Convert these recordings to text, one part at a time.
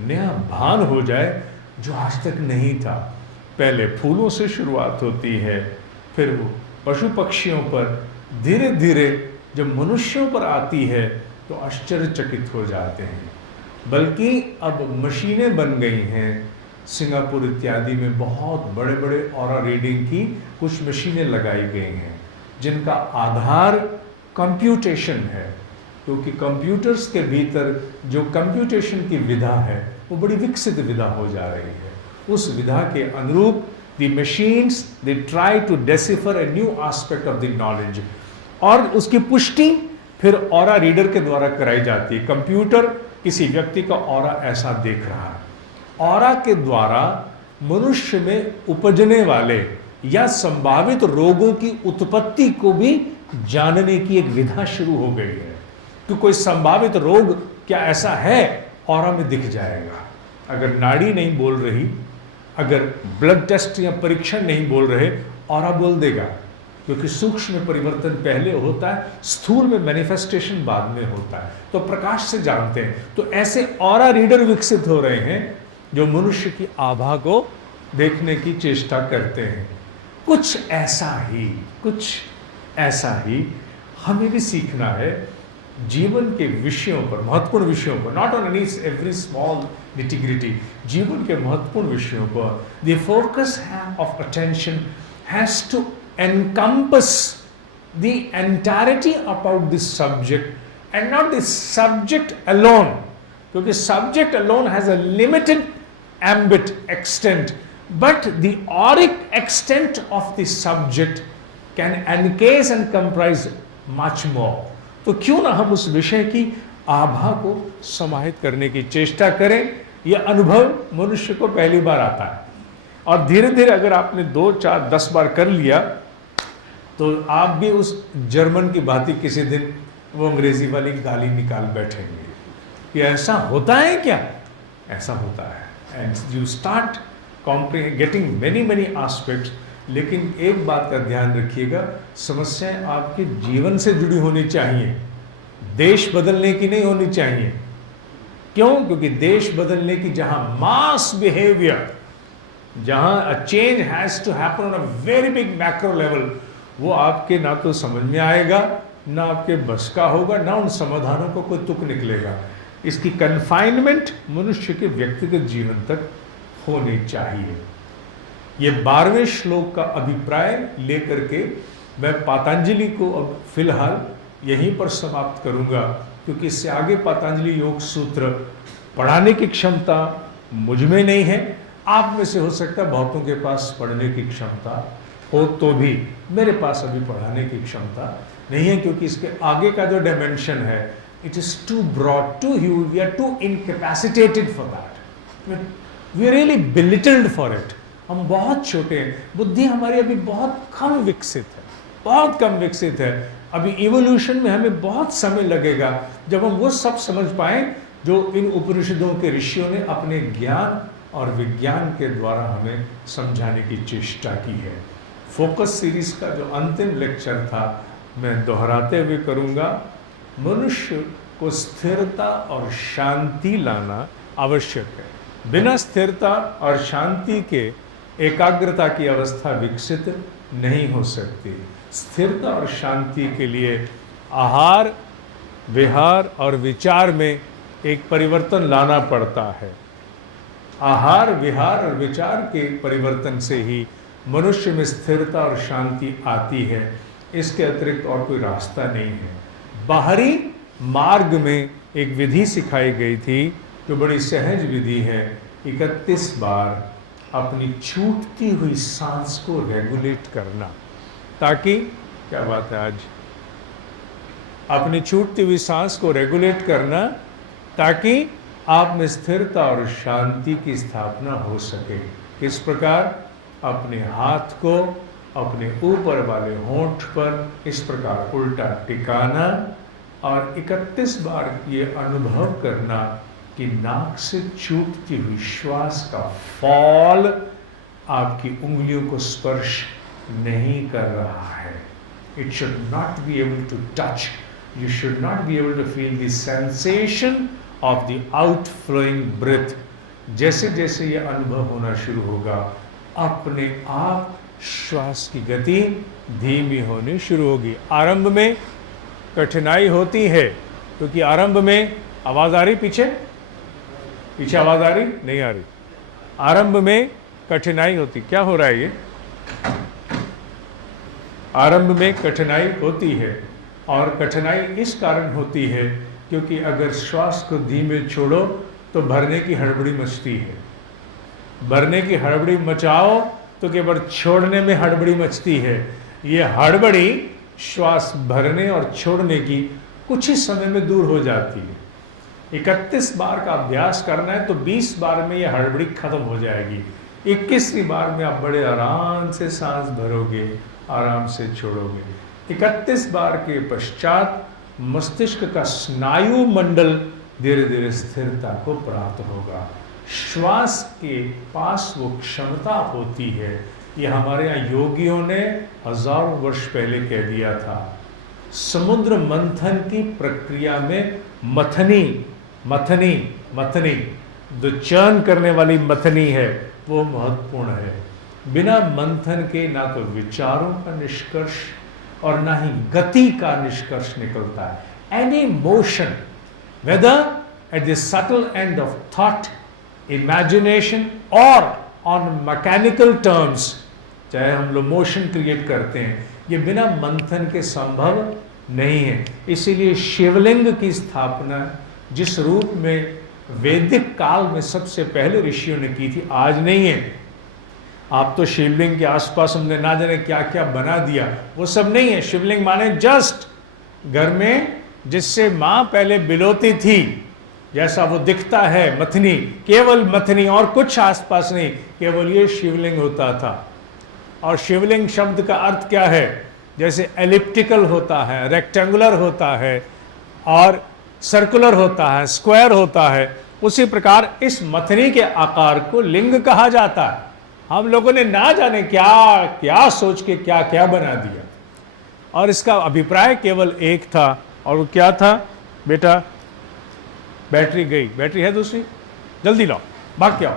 नया भान हो जाए जो आज तक नहीं था। पहले फूलों से शुरुआत होती है, फिर वो पशु पक्षियों पर, धीरे धीरे जब मनुष्यों पर आती है तो आश्चर्यचकित हो जाते हैं। बल्कि अब मशीनें बन गई हैं, सिंगापुर इत्यादि में बहुत बड़े बड़े ऑरा रीडिंग की कुछ मशीनें लगाई गई हैं जिनका आधार कंप्यूटेशन है, क्योंकि कंप्यूटर्स के भीतर जो कंप्यूटेशन की विधा है वो बड़ी विकसित विधा हो जा रही है। उस विधा के अनुरूप the machines they try to decipher a new aspect of the knowledge, और उसकी पुष्टि फिर ऑरा रीडर के द्वारा कराई जाती है। कंप्यूटर किसी व्यक्ति का ऑरा ऐसा देख रहा है। ऑरा के द्वारा मनुष्य में उपजने वाले या संभावित रोगों की उत्पत्ति को भी जानने की एक विधा शुरू हो गई है कि कोई संभावित रोग क्या ऐसा है, ऑरा में दिख जाएगा। अगर नाड़ी नहीं बोल रही, अगर ब्लड टेस्ट या परीक्षण नहीं बोल रहे, ऑरा बोल देगा, क्योंकि सूक्ष्म परिवर्तन पहले होता है, स्थूल में मैनिफेस्टेशन बाद में होता है। तो प्रकाश से जानते हैं। तो ऐसे ऑरा रीडर विकसित हो रहे हैं जो मनुष्य की आभा को देखने की चेष्टा करते हैं। कुछ ऐसा ही हमें भी सीखना है जीवन के विषयों पर, महत्वपूर्ण विषयों पर, not on every small nitty gritty, जीवन के महत्वपूर्ण विषयों पर the focus of attention has to encompass the entirety about this subject and not the subject alone, क्योंकि subject alone has a limited ambit extent, but the auric extent of the subject can encase and comprise much more. तो क्यों ना हम उस विषय की आभा को समाहित करने की चेष्टा करें। यह अनुभव मनुष्य को पहली बार आता है, और धीरे धीरे अगर आपने 2, 4, 10 बार कर लिया तो आप भी उस जर्मन की भांति किसी दिन वो अंग्रेजी वाली गाली निकाल बैठेंगे कि ऐसा होता है क्या, ऐसा होता है। And you start getting many aspects. लेकिन एक बात का ध्यान रखिएगा, समस्याएं आपके जीवन से जुड़ी होनी चाहिए, देश बदलने की नहीं होनी चाहिए। क्यों? क्योंकि देश बदलने की जहां मास बिहेवियर, जहां a change has to happen on a very big macro level, वो आपके ना तो समझ में आएगा, ना आपके बस का होगा, ना उन समाधानों को कोई तुक निकलेगा। इसकी कन्फाइनमेंट मनुष्य के व्यक्तिगत जीवन तक होनी चाहिए। ये 12वें श्लोक का अभिप्राय लेकर के मैं पतंजलि को अब फिलहाल यहीं पर समाप्त करूंगा, क्योंकि इससे आगे पतंजलि योग सूत्र पढ़ाने की क्षमता मुझ में नहीं है। आप में से हो सकता है बहुतों के पास पढ़ने की क्षमता हो, तो भी मेरे पास अभी पढ़ाने की क्षमता नहीं है, क्योंकि इसके आगे का जो डायमेंशन है it is too broad, too huge, we are too incapacitated for that, we are really belittled for it. हम बहुत छोटे हैं, बुद्धि हमारी अभी बहुत कम विकसित है, बहुत कम विकसित है। अभी इवोल्यूशन में हमें बहुत समय लगेगा जब हम वो सब समझ पाएं जो इन उपनिषदों के ऋषियों ने अपने ज्ञान और विज्ञान के द्वारा हमें समझाने की चेष्टा की है। फोकस सीरीज का जो अंतिम लेक्चर था मैं दोहराते हुए करूंगा, मनुष्य को स्थिरता और शांति लाना आवश्यक है। बिना स्थिरता और शांति के एकाग्रता की अवस्था विकसित नहीं हो सकती। स्थिरता और शांति के लिए आहार, विहार और विचार में एक परिवर्तन लाना पड़ता है। आहार, विहार और विचार के परिवर्तन से ही मनुष्य में स्थिरता और शांति आती है। इसके अतिरिक्त और कोई रास्ता नहीं है। बाहरी मार्ग में एक विधि सिखाई गई थी जो बड़ी सहज विधि है। 31 बार अपनी छूटती हुई सांस को रेगुलेट करना, ताकि क्या बात है आज, अपनी छूटती हुई सांस को रेगुलेट करना ताकि आप में स्थिरता और शांति की स्थापना हो सके। किस प्रकार? अपने हाथ को अपने ऊपर वाले होंठ पर इस प्रकार उल्टा टिकाना और 31 बार ये अनुभव करना कि नाक से छूटती हुई श्वास का फॉल आपकी उंगलियों को स्पर्श नहीं कर रहा है। It should not be able to touch. You should not be able to feel the sensation of the outflowing breath. जैसे जैसे ये अनुभव होना शुरू होगा, अपने आप श्वास की गति धीमी होनी शुरू होगी। आरंभ में कठिनाई होती है, क्योंकि आरंभ में आवाज आ रही, पीछे आवाज आ रही, नहीं आ रही। आरंभ में कठिनाई होती, क्या हो रहा है ये? आरंभ में कठिनाई होती है, और कठिनाई इस कारण होती है क्योंकि अगर श्वास को धीमे छोड़ो तो भरने की हड़बड़ी मचती है। भरने की हड़बड़ी मचाओ तो केवल छोड़ने में हड़बड़ी मचती है। ये हड़बड़ी श्वास भरने और छोड़ने की कुछ ही समय में दूर हो जाती है। 31 बार का अभ्यास करना है तो 20 बार में ये हड़बड़ी खत्म हो जाएगी। 21वीं बार में आप बड़े आराम से सांस भरोगे, आराम से छोड़ोगे। 31 बार के पश्चात मस्तिष्क का स्नायु मंडल धीरे धीरे स्थिरता को प्राप्त होगा। श्वास के पास वो क्षमता होती है, ये हमारे यहाँ योगियों ने हजारों वर्ष पहले कह दिया था। समुद्र मंथन की प्रक्रिया में मथनी जो चर्न करने वाली मथनी है वो महत्वपूर्ण है। बिना मंथन के ना तो विचारों का निष्कर्ष और ना ही गति का निष्कर्ष निकलता है। Any motion, whether at the subtle end of thought, imagination और ऑन मैकेनिकल टर्म्स, चाहे हम लोग मोशन क्रिएट करते हैं, ये बिना मंथन के संभव नहीं है। इसीलिए शिवलिंग की स्थापना जिस रूप में वैदिक काल में सबसे पहले ऋषियों ने की थी, आज नहीं है। आप तो शिवलिंग के आसपास हमने ना जाने क्या क्या बना दिया, वो सब नहीं है। शिवलिंग माने जस्ट घर में जिससे माँ पहले बिलोती थी, जैसा वो दिखता है, मथनी, केवल मथनी और कुछ आसपास नहीं, केवल ये शिवलिंग होता था। और शिवलिंग शब्द का अर्थ क्या है? जैसे एलिप्टिकल होता है, रेक्टेंगुलर होता है और सर्कुलर होता है, स्क्वायर होता है, उसी प्रकार इस मथनी के आकार को लिंग कहा जाता है। हम लोगों ने ना जाने क्या क्या सोच के क्या क्या बना दिया, और इसका अभिप्राय केवल एक था, और वो क्या था? बेटा बैटरी गई, बैटरी है दूसरी, जल्दी लाओ, भाग के आओ,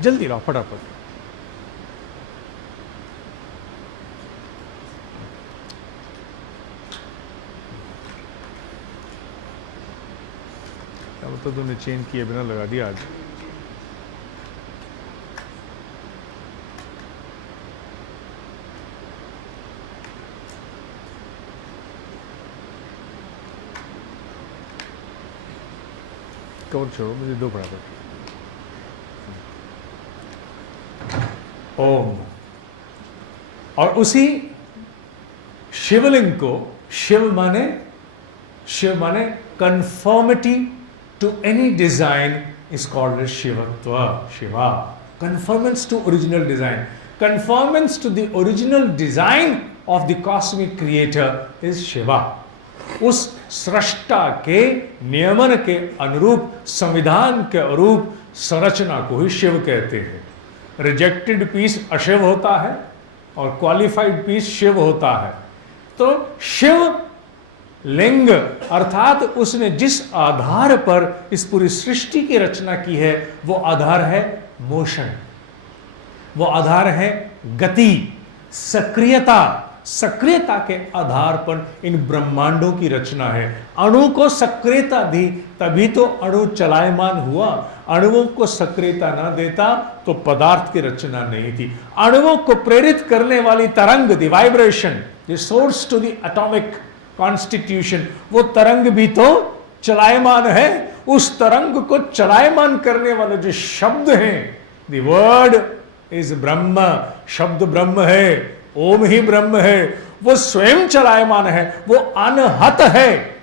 जल्दी लाओ फटाफट। तो तुमने चेंज किए बिना लगा दिया आज। कवर छोड़ो, मुझे दो बराबर। ओम। और उसी शिवलिंग को, शिव माने conformity to any design is called as Shiva. Conformance to original design. Conformance to the original design of the cosmic creator is Shiva. उस सृष्टा के नियमन के अनुरूप, संविधान के अनुरूप संरचना को ही शिव कहते हैं। रिजेक्टेड पीस अशिव होता है और क्वालिफाइड पीस शिव होता है। तो शिव लिंग अर्थात उसने जिस आधार पर इस पूरी सृष्टि की रचना की है, वो आधार है मोशन, वो आधार है गति, सक्रियता के आधार पर इन ब्रह्मांडों की रचना है। अणु को सक्रियता दी तभी तो अणु चलायमान हुआ। अणुओं को सक्रियता ना देता तो पदार्थ की रचना नहीं थी। अणुओं को प्रेरित करने वाली तरंग, the vibration, the source to the atomic constitution, वो तरंग भी तो चलायमान है। उस तरंग को चलायमान करने वाले जो शब्द हैं, द वर्ड इज ब्रह्म, शब्द ब्रह्म है, ओम ही ब्रह्म है, वो स्वयं चलायमान है, वो अनहत है।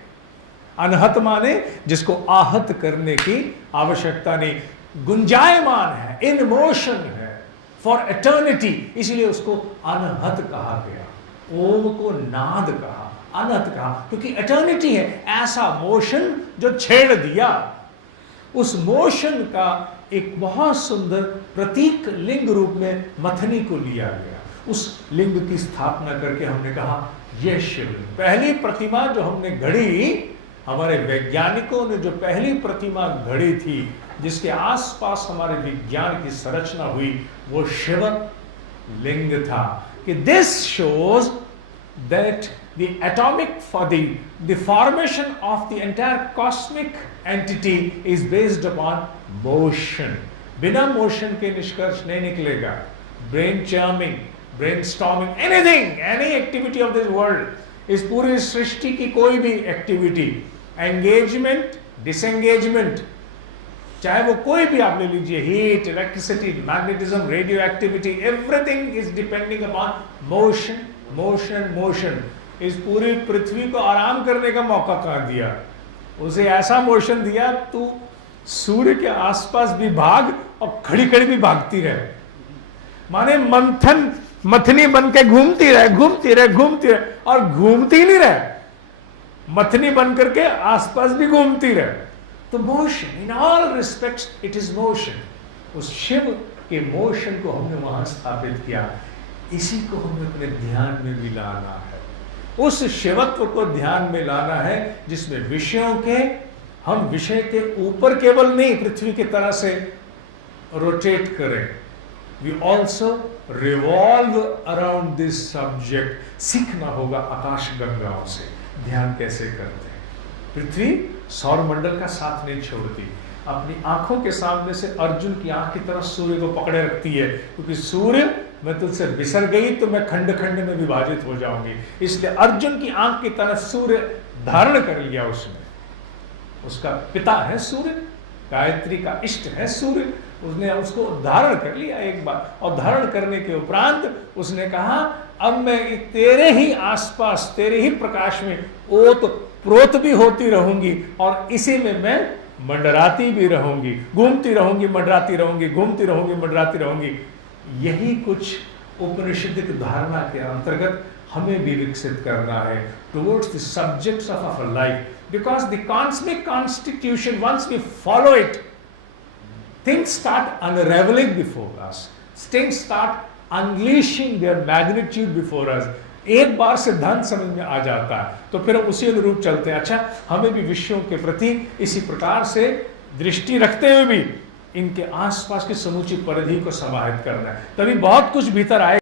अनहत माने जिसको आहत करने की आवश्यकता नहीं, गुंजायमान है, इन मोशन है फॉर एटर्निटी, इसलिए उसको अनहत कहा गया। ओम को नाद कहा, अनंत कहा, क्योंकि एटर्निटी है। ऐसा मोशन जो छेड़ दिया, उस मोशन का एक बहुत सुंदर प्रतीक लिंग रूप में मथनी को लिया गया। उस लिंग की स्थापना करके हमने कहा यह शिवलिंग। पहली प्रतिमा जो हमने गढ़ी हमारे वैज्ञानिकों ने जो पहली प्रतिमा घड़ी थी, जिसके आसपास हमारे विज्ञान की संरचना हुई, वो शिव लिंग था। कि this shows that the atomic for the formation of the entire cosmic entity is based upon motion. बिना मोशन के निष्कर्ष नहीं निकलेगा। Brain charming, brain storming, anything, any activity of this world, इस पूरी सृष्टि की कोई भी एक्टिविटी, एंगेजमेंट, डिसएंगेजमेंट, चाहे वो कोई भी आप ले लीजिए, heat, electricity, magnetism, radio activity, everything is depending upon motion, motion, motion. इस पूरी पृथ्वी को आराम करने का मौका कहाँ दिया? उसे ऐसा मोशन दिया, तू सूर्य के आसपास भी भाग और खड़ी खड़ी भी भागती रहे। माने मथनी बन के घूमती रहे, घूमती रहे, घूमती रहे, और घूमती नहीं रहे, मथनी बन करके आसपास भी घूमती रहे। तो motion, in all respects it is motion. उस शिव के मोशन को हमने वहां स्थापित किया। इसी को हमें अपने ध्यान में भी लाना है। उस शिवत्व को ध्यान में लाना है जिसमें विषयों के, हम विषय के ऊपर केवल नहीं पृथ्वी की तरह से रोटेट करें, we also revolve around this subject. सीखना होगा आकाश गंगाओं से ध्यान कैसे करते हैं। पृथ्वी सौर मंडल का साथ नहीं छोड़ती, अपनी आंखों के सामने से अर्जुन की आंख की तरफ सूर्य को पकड़े रखती है, क्योंकि सूर्य, मैं तुझसे बिसर गई तो मैं खंड खंड में विभाजित हो जाऊंगी। इसलिए अर्जुन की आंख की तरफ सूर्य धारण कर लिया उसने। उसका पिता है सूर्य, गायत्री का इष्ट है सूर्य, उसने उसको धारण कर लिया एक बार, और धारण करने के उपरांत उसने कहा, अब मैं तेरे ही आसपास, तेरे ही प्रकाश में ओत प्रोत भी होती रहूंगी, और इसी में मैं मंडराती भी रहूंगी, घूमती रहूंगी, मंडराती रहूंगी, घूमती रहूंगी, मंडराती रहूंगी। यही कुछ उपनिषदिक धारणा के अंतर्गत हमें भी विकसित करना है towards the subjects of our life, because the cosmic constitution, once we follow it, things start unravelling before us, things start unleashing their magnitude before us. एक बार सिद्धांत समझ में आ जाता है तो फिर हम उसी अनुरूप चलते हैं। अच्छा, हमें भी विषयों के प्रति इसी प्रकार से दृष्टि रखते हुए भी इनके आसपास की समूची परिधि को समाहित करना है, तभी बहुत कुछ भीतर आए।